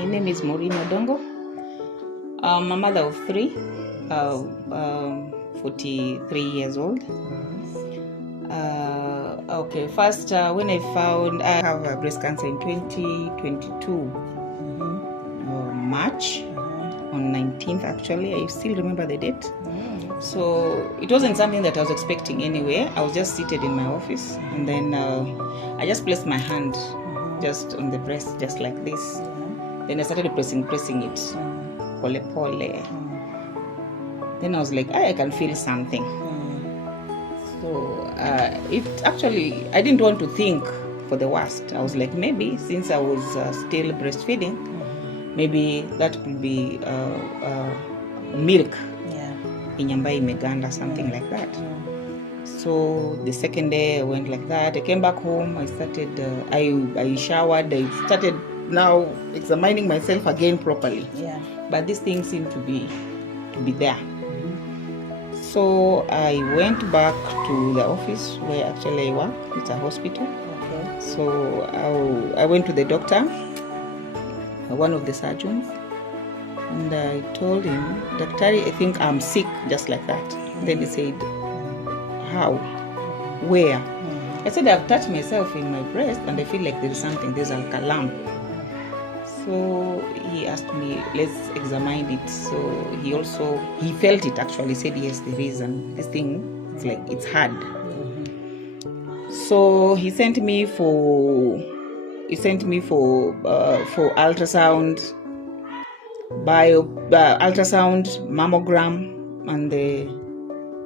My name is Maureen Odongo. I'm a mother of three, 43 years old. First, when I found I have breast cancer in 2022, March, on 19th actually, I still remember the date. So it wasn't something that I was expecting anyway. I was just seated in my office, and then I just placed my hand just on the breast, just like this. Then I started pressing it, pole pole. Then I was like, I can feel something. So it actually, I didn't want to think for the worst. I was like, maybe since I was still breastfeeding, maybe that could be milk. Inyambai meganda, something like that. So the second day I went like that. I came back home. I started. I showered. I started now examining myself again properly. But this thing seemed to be there. So I went back to the office where actually I work. It's a hospital. So I went to the doctor, one of the surgeons, and I told him, Daktari, I think I'm sick, just like that. Then he said, how? Where? I said, I've touched myself in my breast and I feel like there is something, there's like a lump. So he asked me, let's examine it. So he felt it actually, said, yes, there is, and this thing, it's like, it's hard. So he sent me for ultrasound, ultrasound, mammogram,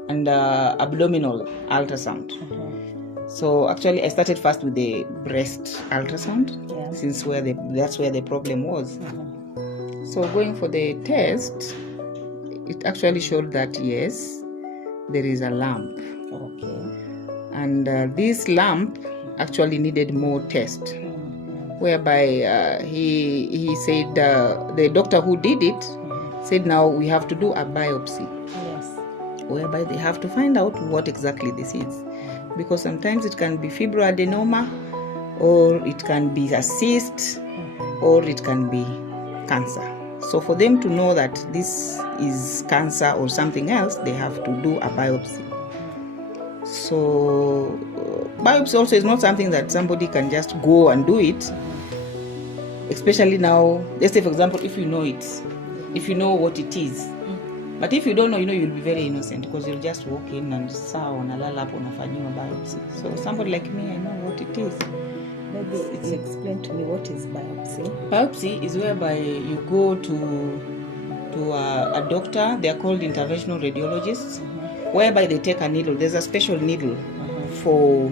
and abdominal ultrasound. So actually I started first with the breast ultrasound, since that's where the problem was. So going for the test, it actually showed that yes, there is a lump. And this lump actually needed more test, whereby he said, the doctor who did it said, now we have to do a biopsy, whereby they have to find out what exactly this is, because sometimes it can be fibroadenoma, or it can be a cyst, or it can be cancer. So for them to know that this is cancer or something else, they have to do a biopsy. So biopsy also is not something that somebody can just go and do it, especially now. Let's say, for example, if you know what it is. But if you don't know, you'll be very innocent, because you'll just walk in and unafanyiwa biopsy. So somebody like me, I know what it is. Maybe it's explain to me, what is biopsy? Biopsy is whereby you go to a doctor. They are called interventional radiologists, whereby they take a needle. There's a special needle for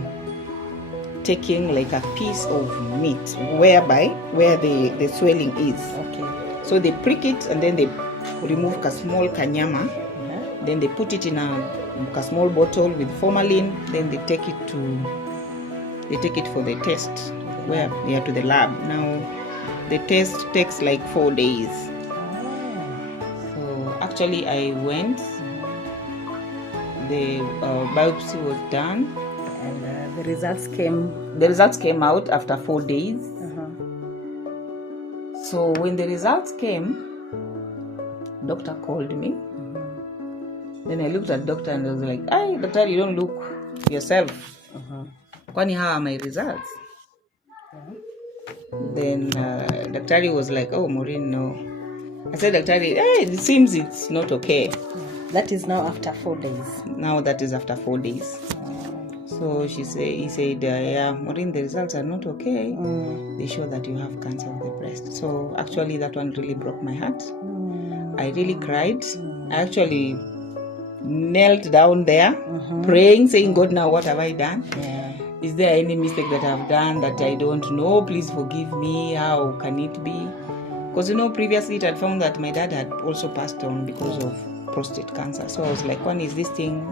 taking like a piece of meat, where the swelling is. So they prick it, and then they remove a small kanyama. Then they put it in a small bottle with formalin. Then they take it for the test, to the lab. Now the test takes like 4 days. So actually I went. The biopsy was done, and the results came. The results came out after 4 days. So when the results came, doctor called me. Then I looked at doctor and I was like, "Hey, doctor, you don't look yourself. Kwani how are my results?" Then doctor was like, "Oh, Maureen, no." I said, "Doctor, it seems it's not okay." That is now after 4 days. Now that is after 4 days. So he said, yeah, Maureen, the results are not okay. They show that you have cancer of the breast. So actually that one really broke my heart. I really cried. I actually knelt down there, praying, saying, God, now what have I done? Is there any mistake that I've done that I don't know? Please forgive me. How can it be? Because previously it had found that my dad had also passed on because of prostate cancer. So I was like, when is this thing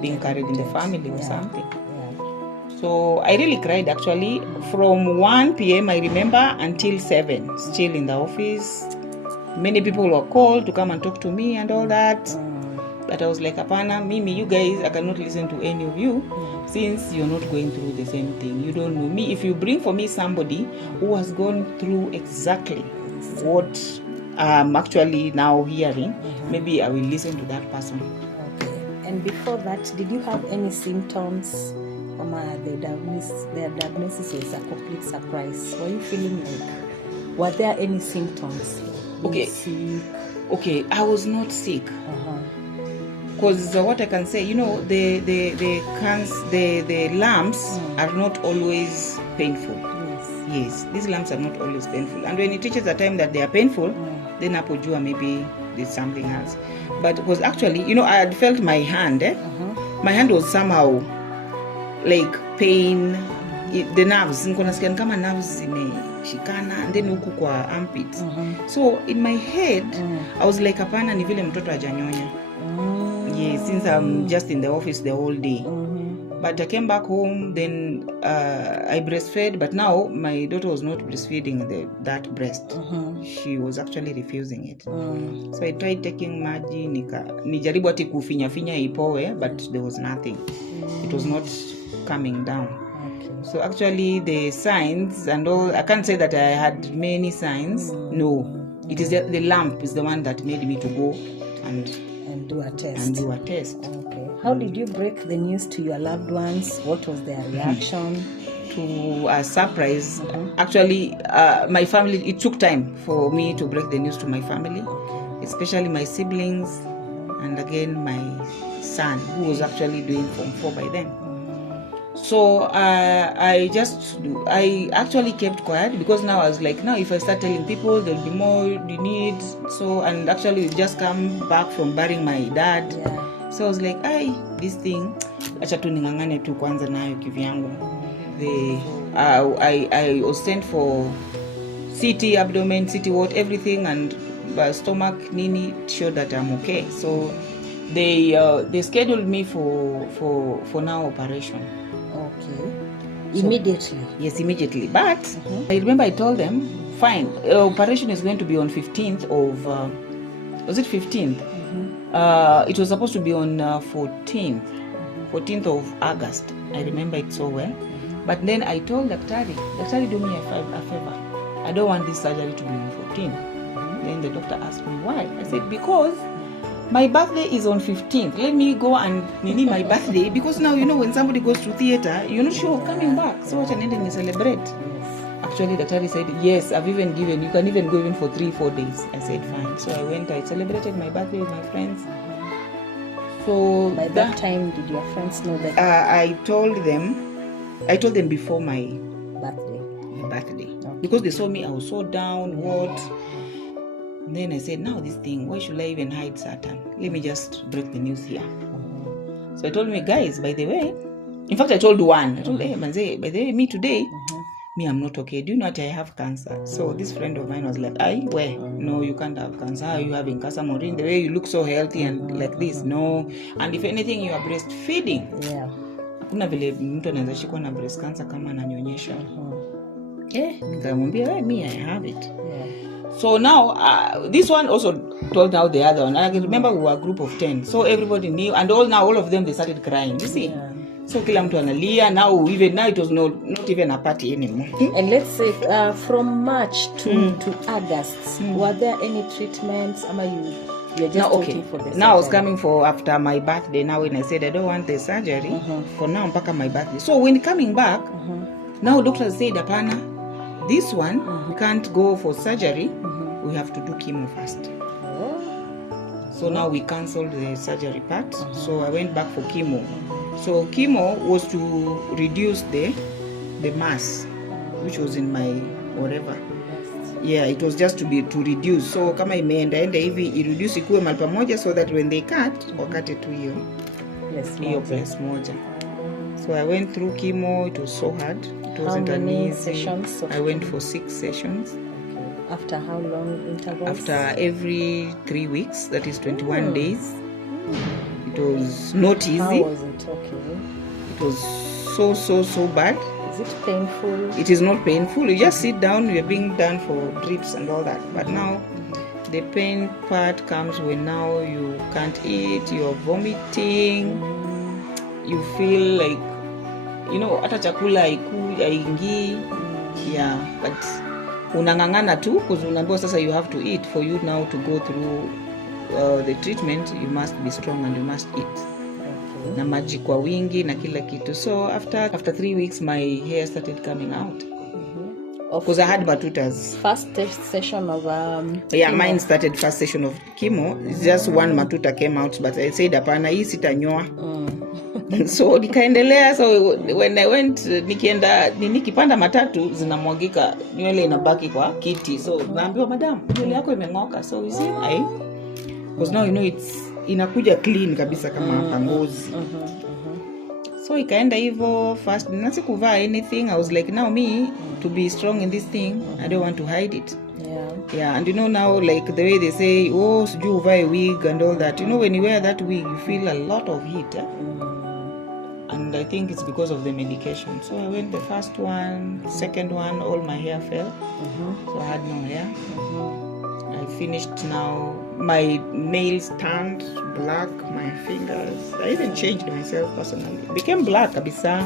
being carried in the family or something? So I really cried actually from 1 p.m. I remember until 7, still in the office. Many people were called to come and talk to me and all that. But I was like, Apana, Mimi, you guys, I cannot listen to any of you since you're not going through the same thing. You don't know me. If you bring for me somebody who has gone through exactly what I'm actually now hearing, maybe I will listen to that person. Okay. And before that, did you have any symptoms? The diagnosis was a complete surprise. Were you feeling like, were there any symptoms? Okay. Sick? Okay, I was not sick. Because what I can say, the lumps are not always painful. Yes, these lumps are not always painful. And when it reaches the time that they are painful, then apojua maybe there's something else. But because actually, I had felt my hand. My hand was somehow like pain. The nerves, niko nasikia kama nerves zimeshikana, and then huku kwa armpit. So in my head, I was like, hapana, ni vile mtoto hajanyonya. Yes, since I'm just in the office the whole day. But I came back home, then I breastfed, but now my daughter was not breastfeeding that breast. She was actually refusing it. So I tried taking maji, nijaribu ati kufinya ipoe, but there was nothing. It was not coming down. So actually the signs and all, I can't say that I had many signs. No, it is the lump is the one that made me to go and do a test. Okay. How did you break the news to your loved ones? What was their reaction? To a surprise. Actually, my family, it took time for me to break the news to my family, especially my siblings, and again my son, who was actually doing Form 4 by then. So I actually kept quiet, because now I was like, now if I start telling people, there'll be more the need. So, and actually we just come back from burying my dad. So I was like, this thing, acha tu ningangane tu kwanza nayo kivyangu. I was sent for CT, abdomen, CT what, everything, and stomach, nini, showed that I'm okay. So they scheduled me for now operation. Okay. Immediately? Yes, immediately. But I remember I told them, fine, operation is going to be on 15th of, was it 15th? It was supposed to be on 14th of August. I remember it so well. But then I told Daktari, do me a favor. I don't want this surgery to be on 14th. Then the doctor asked me why. I said, because my birthday is on 15th. Let me go and nini my birthday, because now when somebody goes to theater, you're not sure of coming back. So what I need to celebrate. Actually, the Daktari said, yes, I've even given, you can even go even for 3-4 days. I said, fine. So I went, I celebrated my birthday with my friends. So by that time, did your friends know that? I told them before my birthday. Okay. Because they saw me, I was so down, what? And then I said, now this thing, why should I even hide Satan? Let me just break the news here. So I told me, guys, by the way, in fact, I told one, hey, Manze, by the way, me today, me, I'm not okay. Do you know that I have cancer? So this friend of mine was like, where? No, you can't have cancer. How are you having cancer, Maureen? The way you look so healthy and like this, no. And if anything, you are breastfeeding. Yeah. Hakuna vile mtu anaweza shikwa na breast cancer kama ananyonyesha. Nikamwambia, me, I have it. Yeah. So now, this one also told now the other one. I remember we were a group of 10. So everybody knew, and all of them, they started crying. You see? Yeah. So kila mtu analia. Now it was not even a party anymore. And let's say from March to August, were there any treatments? You're just waiting for the surgery? Now I was coming for after my birthday. Now when I said I don't want the surgery for now mpaka my birthday. So when coming back, now doctors said, apana, this one we can't go for surgery. We have to do chemo first. So now we cancelled the surgery part. So I went back for chemo. So chemo was to reduce the mass which was in my whatever. Yeah, it was just to reduce. So kama imeenda hivi reduce ikuwe mahali pamoja, so that when they cut, wakate tu hiyo place moja. So I went through chemo. It was so hard. It wasn't an easy. Sessions? I went for 6 sessions. Okay. After how long intervals? After every 3 weeks, that is 21 days. It was not easy. How was it? Okay. It was so bad. Is it painful? It is not painful. You just sit down. You are being done for drips and all that. But now, the pain part comes when now you can't eat. You are vomiting. You feel like, hata chakula haingii. Yeah, but unangangana tu because unaambiwa sasa you have to eat. For you now to go through the treatment, you must be strong and you must eat. Na maji kwa wingi na kila kitu. So after 3 weeks my hair started coming out. Because I had matutas. First session of chemo. Mine started first session of chemo. It's just one matuta came out, but I said hapana, hii sitanyoa. So nikaendelea. So when I went, nikipanda matatu zinamwagika, nywele inabaki kwa kiti. So naambiwa, madam, nywele yako imeng'oka. So you see, because now you know it's inakuja clean kabisa kama ngozi. So ikaenda hivyo. First nasi kuvaa anything. I was like, now me to be strong in this thing, I don't want to hide it. Yeah, and you know now, like the way they say, oh, so you wear a wig and all that. You know, when you wear that wig, you feel a lot of heat. And I think it's because of the medication. So I went the first one, second one, all my hair fell. So I had no hair. I finished now. My nails turned black, my fingers. I even changed myself personally. It became black, kabisa.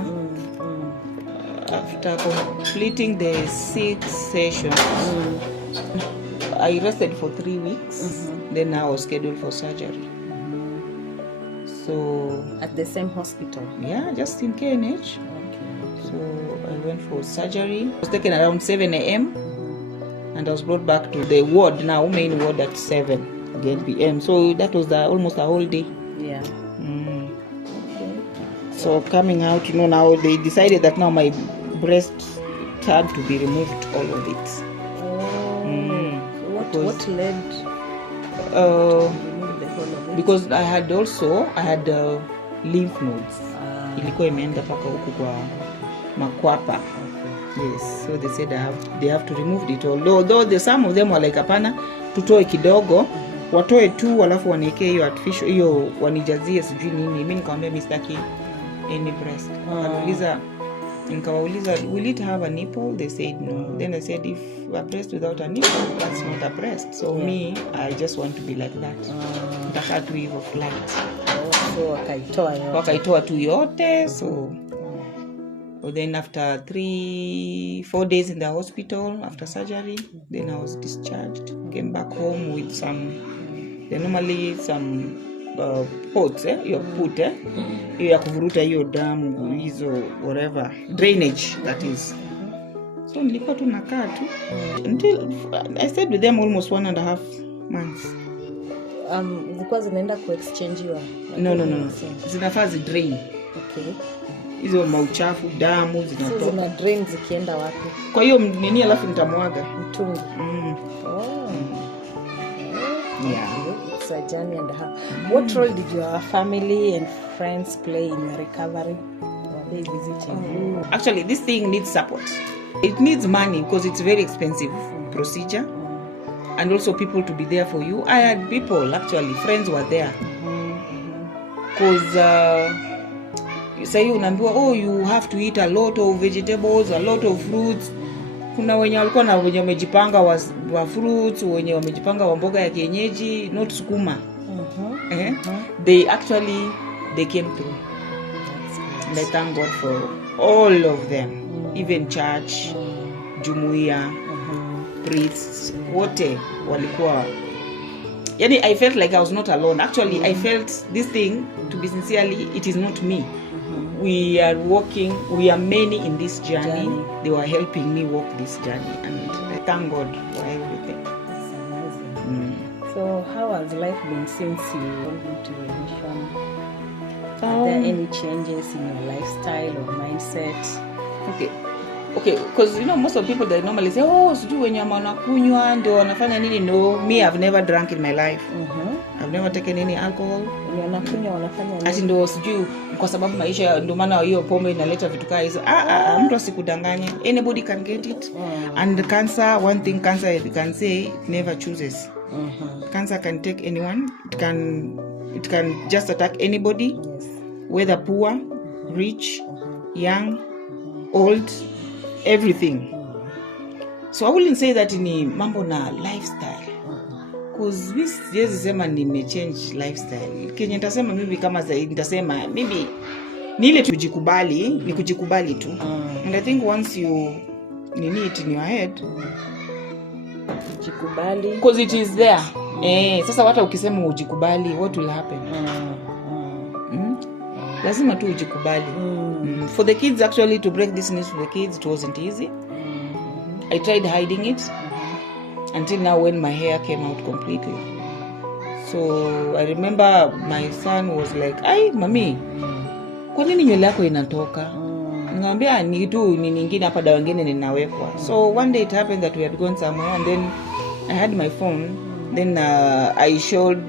After completing the 6 sessions, I rested for 3 weeks. Then I was scheduled for surgery. So at the same hospital? Yeah, just in KNH. So I went for surgery. I was taken around 7 a.m. and I was brought back to the ward, now main ward, at 7 p.m. So that was almost a whole day. Yeah. So coming out, you know, now they decided that now my breast had to be removed, all of it. What led because I had lymph nodes. Ilikuwa imeenda paka huku kwa makwapa. Yes, so they said they have to remove it all. Though some of them were like, hapana, tutoe kidogo, watoe tu alafu waniwekee hiyo artificial, hiyo wanijazie sijui nini. Mimi nikamwambia mimi sitaki any breast. Nikawauliza, will it have a nipple? They said no. Then I said, if a breast without a nipple, that's not a breast. So me, I just want to be like that. Nitakaa tu hivyo flat. So wakaitoa tu yote. So then after 3-4 days in the hospital after surgery, then I was discharged. Came back home with some pots, your put, hiyo ya kuvuruta hiyo damu, hizo whatever drainage that is. So nilikuwa tu nakaa tu until I stayed with them almost 1.5 months. Zilikuwa zinaenda ku exchange you? No. Zinafaa drain. Okay. Hizo mauchafu damu zinatoka. So zina drain zikienda wapi? Kwa hiyo nini alafu nitamwaga mtungi. Yeah. It's a journey and a half. What role did your family and friends play in your recovery? Were they visiting you? Actually, this thing needs support. It needs money because it's a very expensive procedure. And also people to be there for you. I had people, actually, friends were there. Because say unaambiwa, oh, you have to eat a lot of vegetables, a lot of fruits. Kuna wenye walikuwa na wenye wamejipanga wa fruits, wenye wamejipanga wa mboga ya kienyeji, not sukuma. They came through. And I thank God for all of them. Even church, jumuiya, priests, wote walikuwa. Yani I felt like I was not alone. Actually, I felt this thing, to be sincerely, it is not me. We are walking, we are many in this journey. They were helping me walk this journey, and I thank God for everything. That's amazing. So how has life been since you went into remission? Are there any changes in your lifestyle or mindset? Okay, because you know most of the people that normally say, oh, sijui wenye wanakunywa ndio wanafanya nini. No, me, I've never drank in my life. I've never taken any alcohol. Wenye wanakunywa wanafanya nini? Ati ndio sijui kwa sababu maisha ndio maana hiyo pombe inaleta vitu kama hizo. Mtu asikudanganye. Anybody can get it. And cancer, one thing cancer you can say, it never chooses. Cancer can take anyone. It can just attack anybody. Yes. Whether poor, rich, young, old, everything. So I wouldn't say that ni mambo na lifestyle. Because this siwezi sema nimechange lifestyle. Kenye nitasema mimi kama zaidi nitasema maybe ni ile ni kujikubali tu. And I think once you need it in your head, Jikubali. Because it is there. Sasa hata ukisema ujikubali, what will happen? Lazima tu ujikubali. For the kids, actually, to break this news for the kids, it wasn't easy. I tried hiding it until now when my hair came out completely. So I remember my son was like, "Ai, mami, kwa nini nywele yako inatoka?" Nikamwambia ni tu ni nyingine hapa, dawa nyingine ninawekwa. So one day it happened that we had gone somewhere, and then I had my phone. Then I showed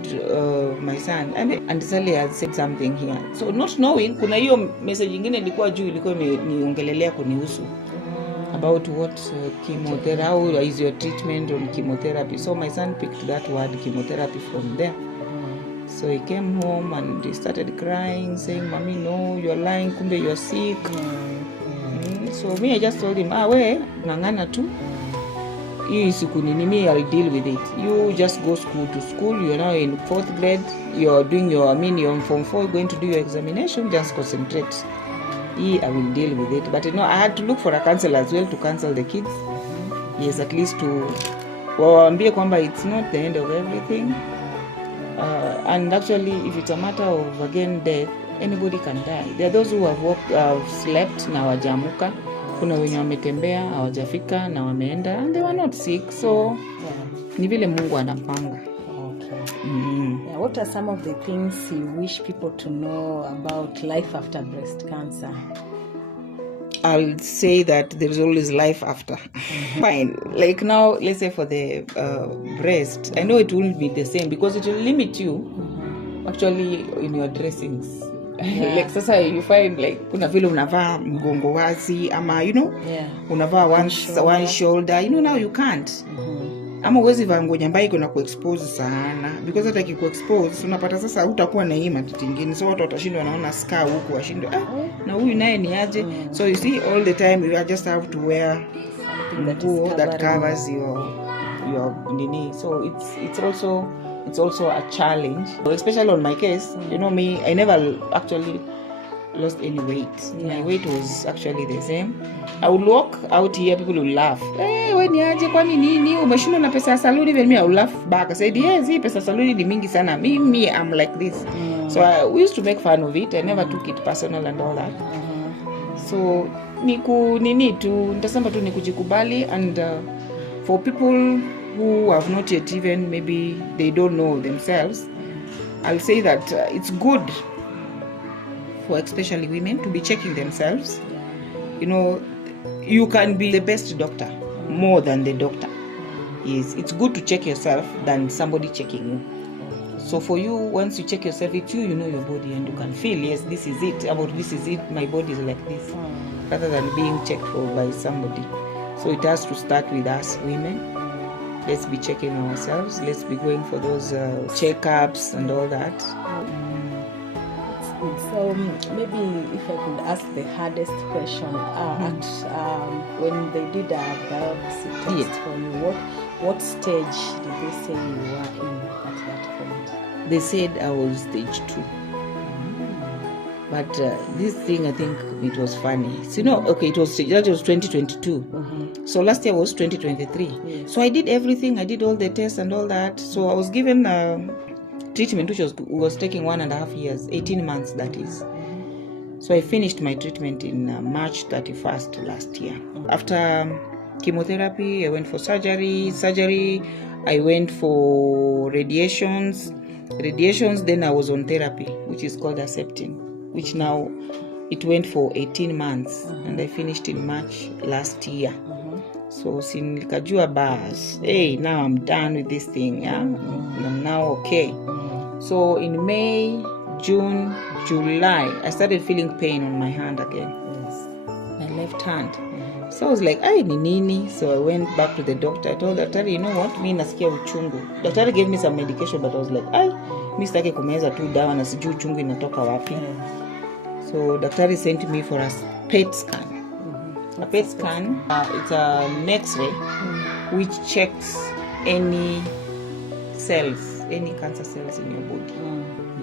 my son, and Sally had said something here. So not knowing, kuna hiyo message nyingine ilikuwa juu, ilikuwa niongelelea kunihusu about what chemotherapy, how is your treatment on chemotherapy. So my son picked that word chemotherapy from there. So he came home and he started crying, saying, "Mommy, no, you're lying, kumbe you're sick." So me, I just told him, we ngangana tu. Hii siku nini, me, I'll deal with it. You just go school to school. You're now in 4th grade. You're doing you're in Form 4, going to do your examination. Just concentrate. I will deal with it. But I had to look for a counselor as well to counsel the kids. Yes, at least to waambie kwamba it's not the end of everything. And actually, if it's a matter of, again, death, anybody can die. There are those who have slept na wajamuka. Kuna wenye wametembea hawajafika na wameenda, and they were not sick. So ni vile Mungu anapanga. Yeah, what are some of the things you wish people to know about life after breast cancer? I'll say that there's always life after. Fine. Like now, let's say for the breast, I know it won't be the same because it will limit you actually in your dressings. Like sasa you find like kuna vile unavaa mgongo wazi ama unavaa one shoulder, now you can't. Ama uwezi vaa nguo ambayo iko na kuexpose sana because hata ikikuexpose unapata sasa utakuwa na hii matiti nyingine, so watu watashindwa wanaona scar huku washindwe na huyu naye ni aje. So you see all the time you just have to wear something that covers your nini. So it's also a challenge, especially on my case. Me, I never actually lost any weight. My weight was actually the same. I would walk out here, people would laugh. Wewe ni aje, kwani nini umeshindwa na pesa ya saluni? Even me, I would laugh back. I said, yes, hii pesa saluni ni mingi sana. Me, I'm like this. So we used to make fun of it. I never took it personal and all that. So nitasema tu ni kujikubali. And for people who have not yet even, maybe they don't know themselves, I'll say that it's good for especially women to be checking themselves. You can be the best doctor more than the doctor. Yes, it's good to check yourself than somebody checking you. So for you, once you check yourself, it's you know your body, and you can feel, yes, this is it, my body is like this, rather than being checked for by somebody. So it has to start with us women. Let's be checking ourselves. Let's be going for those checkups and all that. So maybe if I could ask the hardest question, when they did a biopsy test for you, what stage did they say you were in at that point? They said I was stage 2. But this thing, I think it was funny. So, that was 2022. So last year was 2023. So I did everything. I did all the tests and all that. So I was given treatment, which was taking 1.5 years, 18 months, that is. So I finished my treatment in March 31st last year. After chemotherapy, I went for surgery. I went for radiations, then I was on therapy, which is called Herceptin, which now it went for 18 months, and I finished in March last year. So nikajua bas, now I'm done with this thing, I'm now okay. So in May, June, July, I started feeling pain on my hand again, my left hand. So I was like, ni nini? So I went back to the doctor. I told the doctor, you know what, mi nasikia uchungu. Doctor gave me some medication, but I was like, mi sitaki kumeza tu dawa na sijui uchungu inatoka wapi. So doctor sent me for a PET scan. A PET scan, it's an X-ray which checks any cells, any cancer cells in your body.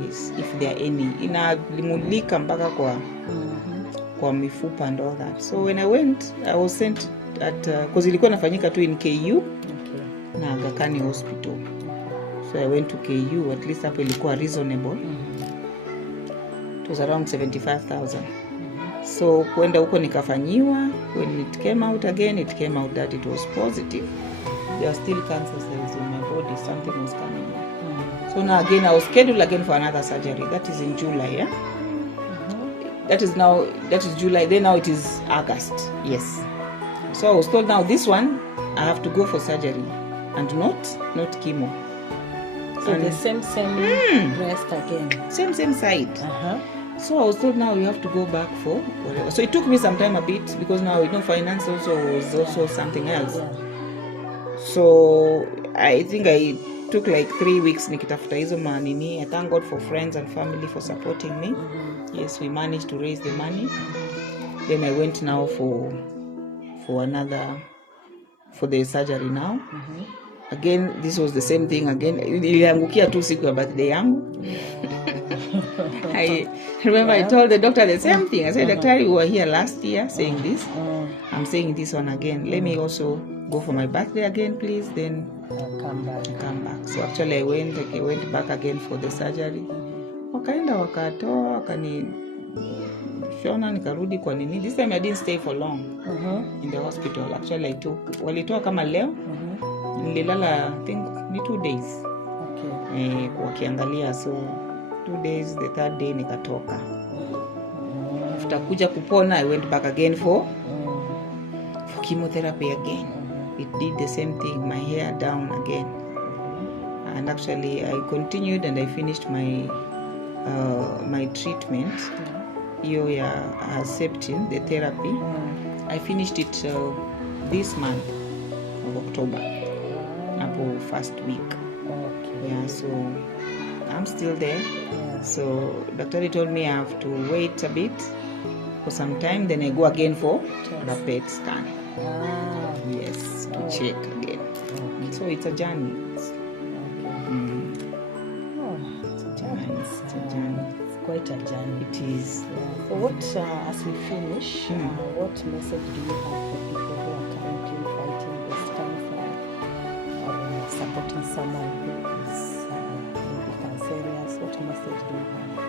Yes, if there are any. Inalimulika mpaka kwa mifupa and all that. So when I went, I was sent at because ilikuwa nafanyika tu in KU. na Aga Khan Hospital. So I went to KU, at least hapo ilikuwa reasonable. It was around 75,000. So kwenda huko nikafanyiwa. When it came out again, it came out that it was positive. There are still cancer cells in my body. Something was coming out. So now again I was scheduled again for another surgery. That is in July, yeah? That is July. Then now it is August. Yes. So I was told now this one I have to go for surgery and not chemo. So and the same breast again. Same side. So I was told now you have to go back for whatever. So it took me some time a bit because now finance also was also something else. Yeah. So I think I took like 3 weeks nikitafuta hizo manini. I thank God for friends and family for supporting me. Yes, we managed to raise the money. Then I went now for the surgery now. Again, this was the same thing again. Iliangukia tu siku ya birthday yangu. I remember I told the doctor the same thing. I said, Daktari, we were here last year saying this. I'm saying this one again. Let me also go for my birthday again, please. Then I'll come back. So actually I went back again for the surgery. Wakaenda wakatoa, wakanishona, nikarudi kwa nini. This time I didn't stay for long in the hospital. Actually walitoa kama leo. Nililala I think ni 2 days. Okay. Wakiangalia, so 2 days, the third day nikatoka. After kuja kupona I went back again for chemotherapy again. It did the same thing, my hair down again. And actually I continued and I finished my treatment. Hiyo ya Herceptin, the therapy. I finished it this month of October. Hapo first week. Yeah, so I'm still there. So Daktari told me I have to wait a bit for some time, then I go again for the PET scan. Yes, to check again. So it's a journey. It's a journey. It's quite a journey. It is. So what, as we finish, what message do you have for people who are currently fighting breast cancer or supporting someone who is maybe cancerous? What message do you have for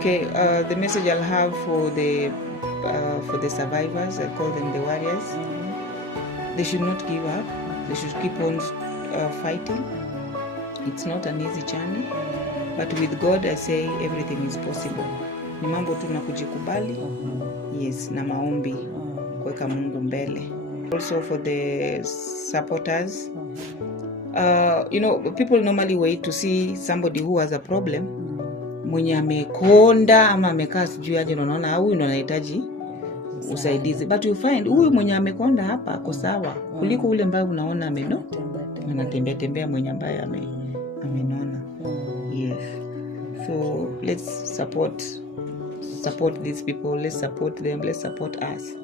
them? The message I'll have for the survivors, I call them the warriors. They should not give up. They should keep on fighting. It's not an easy journey, but with God I say everything is possible. Ni mambo tu na kujikubali. Yes, na maombi, kuweka Mungu mbele. Also for the supporters, people normally wait to see somebody who has a problem, mwenye amekonda ama amekaa sijui aje, unaona huyu ndo anahitaji usaidizi, but you find huyu mwenye amekonda hapa ako sawa kuliko ule ambaye unaona anatembea mwenye ambaye amenona. Yes, so let's support these people. Let's support them. Let's support us.